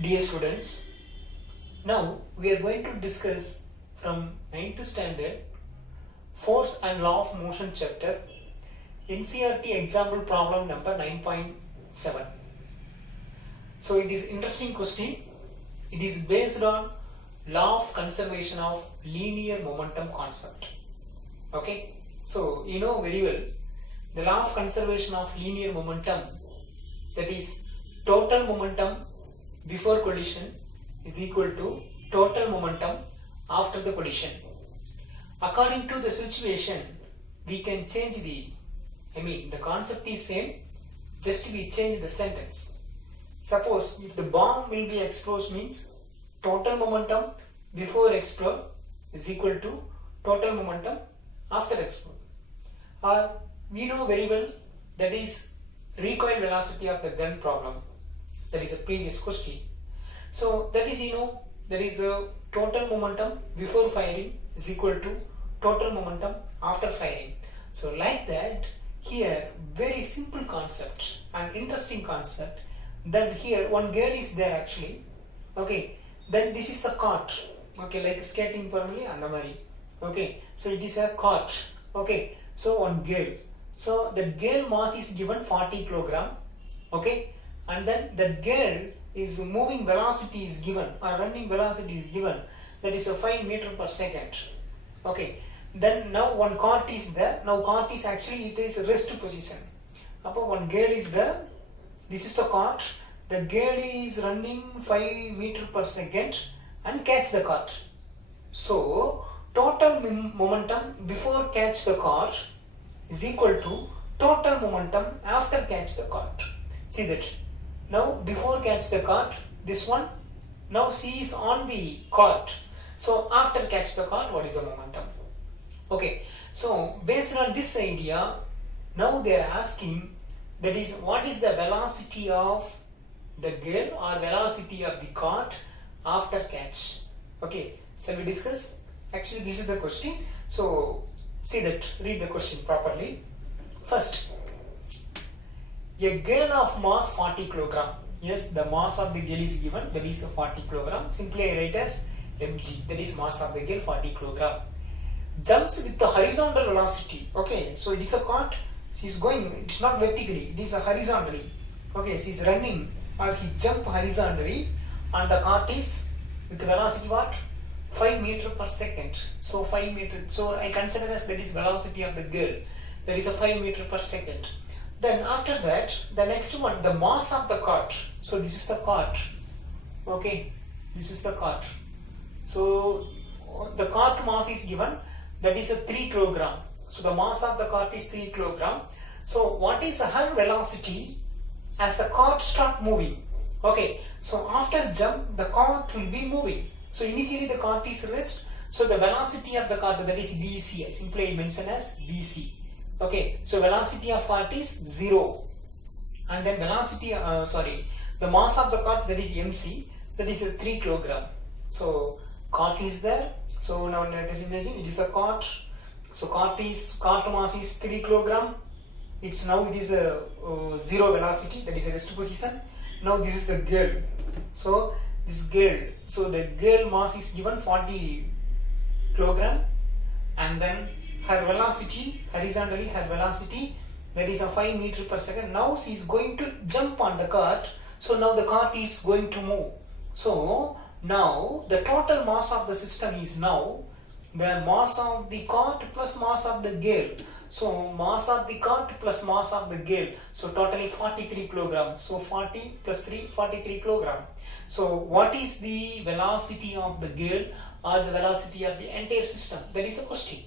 Dear students, now we are going to discuss from 9th standard Force and Law of Motion chapter NCERT example problem number 9.7. So it is interesting question. It is based on law of conservation of linear momentum concept. Okay, so you know very well the law of conservation of linear momentum, that is total momentum before collision is equal to total momentum after the collision. According to the situation, we can change the concept is same, just we change the sentence. Suppose if the bomb will be exploded means total momentum before explode is equal to total momentum after explode. Or we know very well that is recoil velocity of the gun problem. That is a previous question. So that is there is a total momentum before firing is equal to total momentum after firing. So like that, here very simple concept and interesting concept. Then here one girl is there actually. Okay. Then this is the cart. Okay, like skating formally and the okay. So it is a cart. Okay. So one girl. So the girl mass is given 40 kilogram. Okay. And then the girl is moving velocity is given or running velocity is given, that is a 5 meter per second. Okay. Then now one cart is there. Now cart is actually it is rest position. Upon one girl is there. This is the cart. The girl is running 5 meter per second and catch the cart. So total momentum before catch the cart is equal to total momentum after catch the cart. See that. Now before catch the cart, this one, now she is on the cart. So after catch the cart, what is the momentum? Okay, so based on this idea, now they are asking, that is what is the velocity of the girl or velocity of the cart after catch. Okay, shall we discuss? Actually this is the question. So see that, read the question properly. First, a girl of mass 40 kilogram. Yes, the mass of the girl is given, that is 40 kilogram. Simply I write as mg, that is mass of the girl 40 kilogram. Jumps with the horizontal velocity. Okay, so it is a cart. She is going, it's not vertically, it is a horizontally. Okay, she is running or he jump horizontally and the cart is with velocity what? 5 meter per second. So 5 meter, so I consider as that is velocity of the girl. That is a 5 meter per second. Then after that, the next one, the mass of the cart. So this is the cart. Okay, this is the cart. So the cart mass is given, that is a 3 kilogram. So the mass of the cart is 3 kilogram. So what is her velocity as the cart start moving? Okay, so after jump, the cart will be moving. So initially the cart is rest. So the velocity of the cart, that is VC, simply I mention as VC. Okay, so velocity of cart is 0, and then velocity, the mass of the cart, that is MC, that is a 3 kilogram. So cart is there. So now let us imagine it is a cart. So cart mass is 3 kilogram. It's now it is a 0 velocity, that is a rest position. Now this is the girl. So this girl. So the girl mass is given 40 kilogram, and then her velocity, horizontally her velocity, that is a 5 meter per second. Now she is going to jump on the cart. So now the cart is going to move. So now the total mass of the system is now the mass of the cart plus mass of the girl. So mass of the cart plus mass of the girl. So totally 43 kilogram. So 40 plus 3, 43 kilogram. So what is the velocity of the girl or the velocity of the entire system? That is the question.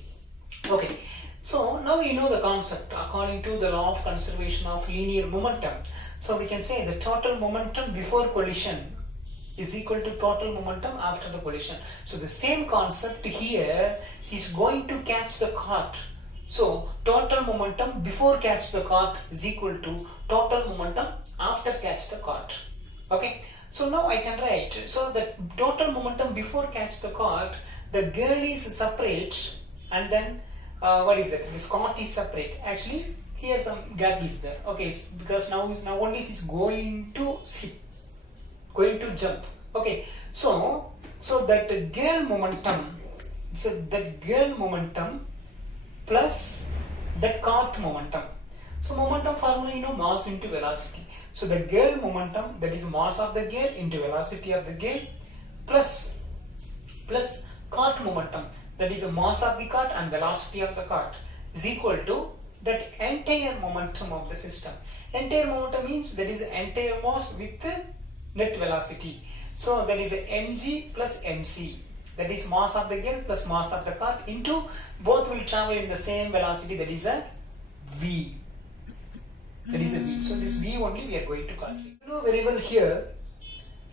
Okay, so now you know the concept according to the law of conservation of linear momentum. So we can say the total momentum before collision is equal to total momentum after the collision. So the same concept here, she is going to catch the cart. So total momentum before catch the cart is equal to total momentum after catch the cart. Okay, so now I can write, so the total momentum before catch the cart, the girl is separate, and then what is that? This cart is separate. Actually, here some gap is there. Okay, because now only is going to slip. going to jump. Okay, so that girl momentum, so that girl momentum plus the cart momentum. So momentum formula, you know, mass into velocity. So the girl momentum, that is mass of the girl into velocity of the girl, plus cart momentum, that is the mass of the cart and velocity of the cart, is equal to that entire momentum of the system. Entire momentum means that is the entire mass with the net velocity. So that is mg plus mc, that is mass of the girl plus mass of the cart into both will travel in the same velocity, that is a v. That is a v. So this v only we are going to calculate. You know very well here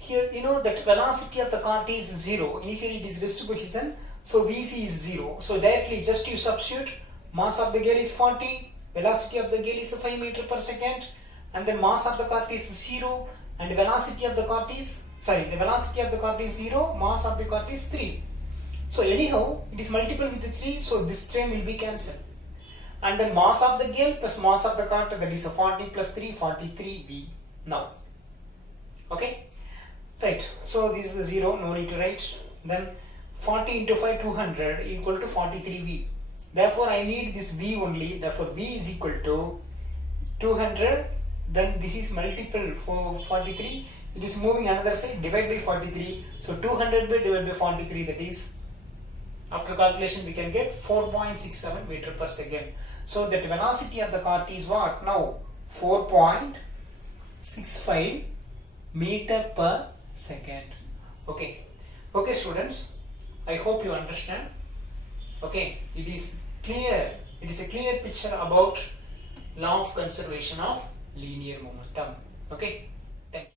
you know that velocity of the cart is 0. Initially it is rest position, so vc is 0. So directly just you substitute, mass of the girl is 40, velocity of the girl is 5 meters per second, and then mass of the cart is 0, and velocity of the cart is, the velocity of the cart is 0, mass of the cart is 3. So anyhow it is multiple with the 3, so this term will be cancelled. And then mass of the girl plus mass of the cart, that is a 40 plus 3, 43v now. Okay, right, so this is the 0, no need to write. Then 40 into 5, 200 equal to 43v. Therefore I need this v only, therefore v is equal to 200, then this is multiple for 43, it is moving another side, divide by 43, so 200 by divided by 43, that is, after calculation we can get 4.67 meter per second. So that velocity of the cart is what now? 4.65 meter per second. Okay, students, I hope you understand. Okay, it is clear, it is a clear picture about law of conservation of linear momentum. Okay.